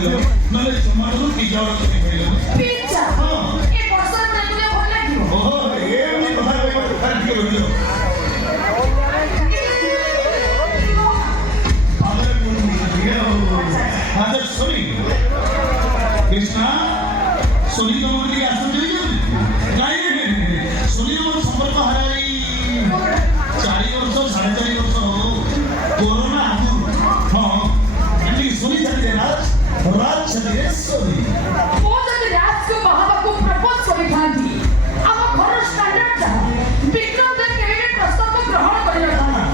ନହେଲେ tomato pizza pizza ଏ ବର୍ଷା ଦିନେ ଭଲ ଲାଗିବ। ଓହୋ ଏମିତି କଥା କହିବ ଖାଲି ଟିକେ ବୁଝିବ। ଆଚ୍ଛା ସରି କୃଷ୍ଣା ସରି ତମର ଟିକେ ଆସୁଛି ନାଇଁ ସରି ମୋର ସମ୍ପର୍କ ହାରାଇ 4 ବର୍ଷ 4.5 ବର୍ଷ ହବ କୋରୋନା ଆଗରୁ ହଁ ଏମିତି ସରି ଛାଡ଼ିଦେ ରାଜ ଛାଡ଼ିଦେ ସରି ମୁଁ ଯଦି ରାଜକୁ ବାହାବାକୁ ପ୍ରପୋଜ କରିଥାନ୍ତି ଆମ ଘର ଷ୍ଟାଣ୍ଡାର୍ଡ ବିକ୍ରମ ଦେବ କେବେ ବି ପ୍ରସ୍ତାବ ଗ୍ରହଣ କରିନଥାନ୍ତି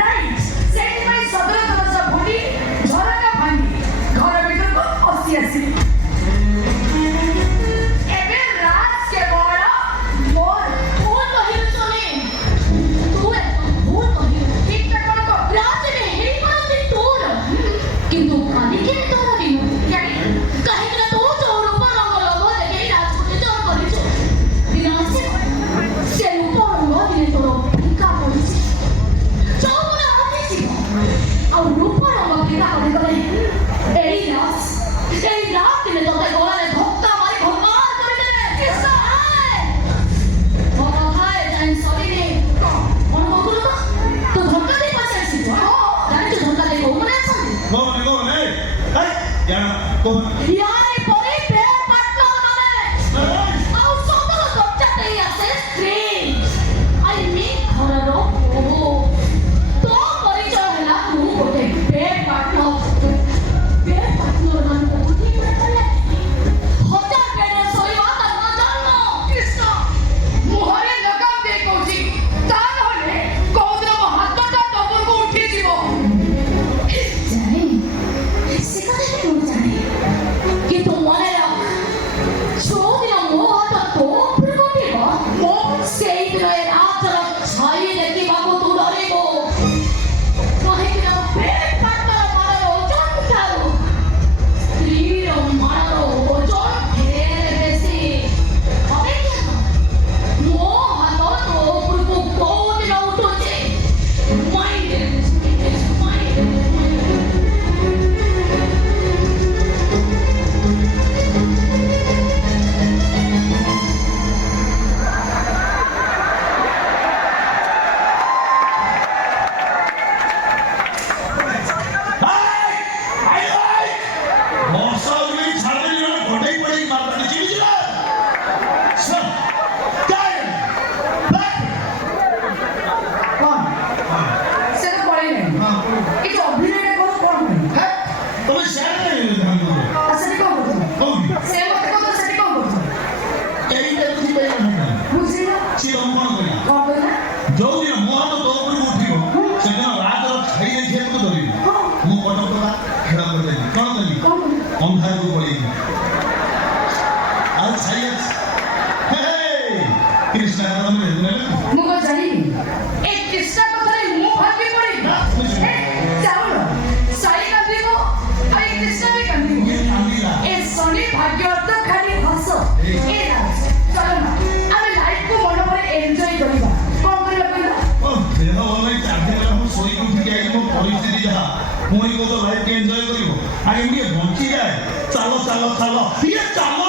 ରାଇଟ୍। ସେଇଥିପାଇଁ ସଦର ଦରଜା ଭୁଲି ଝରକା ଭାଙ୍ଗି ଘର ଭିତରକୁ ପଶି ଆସିଲି। ଏବେ ରାଜ କେବଳ ମୋର ଭୁଲ କହିଲୁ ଶୁଣି ତୁ ଭୁଲ କହିଲୁ ଠିକ କଣ ରାଜ ଏବେ ହେଇପାରନ୍ତି ତୋର କିନ୍ତୁ କାଲିକି ତୋର ଦିନ କାହିଁକି ନା ତୁ ତୋ ରୂପ ରଙ୍ଗ ଲୋଭ ଦେଖେଇ ରାଜକୁ ନିଜର କରିଛୁ। ଦିନ ଆସିବ ସେ ରୂପ ରଙ୍ଗ ଦିନେ ତୋର ଫିକା ପଡ଼ିଛି ଯୌବନ ଆସିଯିବ ଆଉ ରୂପ ରଙ୍ଗ ଫିକା ପଡ଼ିଗଲେ ଏଇ ରାଜ ଦିନେ ତୋତେ ଗଳାରେ ଧକ୍କା ମାରି ଭଗବାନ କରିଦେବେ। ମୋ କଥାରେ ଜାଣି ସରିନି କଣ କହୁଥିଲୁ ତୁ ଧକ୍କା ଦେଇ ପଶି ଆସିଛୁ ଜାଣିଛୁ ଧକ୍କା ଦେଇ କୋଉମାନେ ଆସନ୍ତି यारे परे पेड़ पटलो नले आउ सदर दरजा देई आसे स्त्री आई मीन घररो ओहो तो परिचय होला मु गोटे पेड़ पटलो मन बुद्धि पड़ले हजार पेड़ सोईवा तन जन्म कृष्ण मुहरे लगाम दे कोची ता नहले कोदिन मो हातटा टपर को उठी जीवो जाने से कदे को जाने କିନ୍ତୁ ମନେ ରଖ ଯୋଉଦିନ ମୋ ହାତ ତୋ ଉପରକୁ ଉଠିବ ମୁଁ ସେଇଦିନ ଏ ରାଜର ଛାଇ ଦେଖିବାକୁ ତୁ ଡରିବୁ। କାହିଁକିନା ପେଟ ପାଟର ମାଡ଼ର ଓଜନ ଠାରୁ ସ୍ତ୍ରୀର ମାଡ଼ର ଓଜନ ଢେର ବେଶୀ। ଅପେକ୍ଷା ମୋ ହାତ ତୋ ଉପରକୁ କୋଉଦିନ ଉଠୁଛି ମାଇଣ୍ଡ ଯୋଉଦିନ ମୋ ହାତ ତୋ ଉପରକୁ ଉଠିବ ସେଦିନ ରାଜର ଛାଇ ଦେଖିବାକୁ ଧରିବି ମୁଁ କଟକଟା ଖେଳ କରିଦେବି କଣ କରିବି ଅନ୍ଧାରକୁ ପଳେଇବି ଆଉ ଛାଇ କୃଷ୍ଣ ମୁଁ କଣ ଜାଣିନି ଏ କୃଷ୍ଣ କଥାରେ ମୁଁ ଭାବି ପଡିବି ଚାଉଳ ଛାଇ କାନ୍ଦିବ ଆଉ ଏ କୃଷ୍ଣ ବି କାନ୍ଦିବ ଏ ଶନି ଭାଗ୍ୟ ତ ଖାଲି ହସ ଏ ରାଜ ଚାଲ ନା ଆମେ ଲାଇଫକୁ ମନ ଭରି ଏନ୍ଜୟ କରିବା କଣ କରିବା କହିଲ ଦେହ ଭଲ ନାହିଁ 4 ଦିନ ହେଲା ମୁଁ ଶୋଇକି ଉଠିକି ଆଇଲି ମୋ ପରିସ୍ଥିତି ଯାହା ପୁଣି କହୁଛ ଲାଇଫ୍ ଏନ୍ଜୟ କରିବ ଆଗେ ଟିକେ ବଞ୍ଚିଯାଏ ଚାଲ ଚାଲ ଚାଲ ଟିକେ ଚାଲ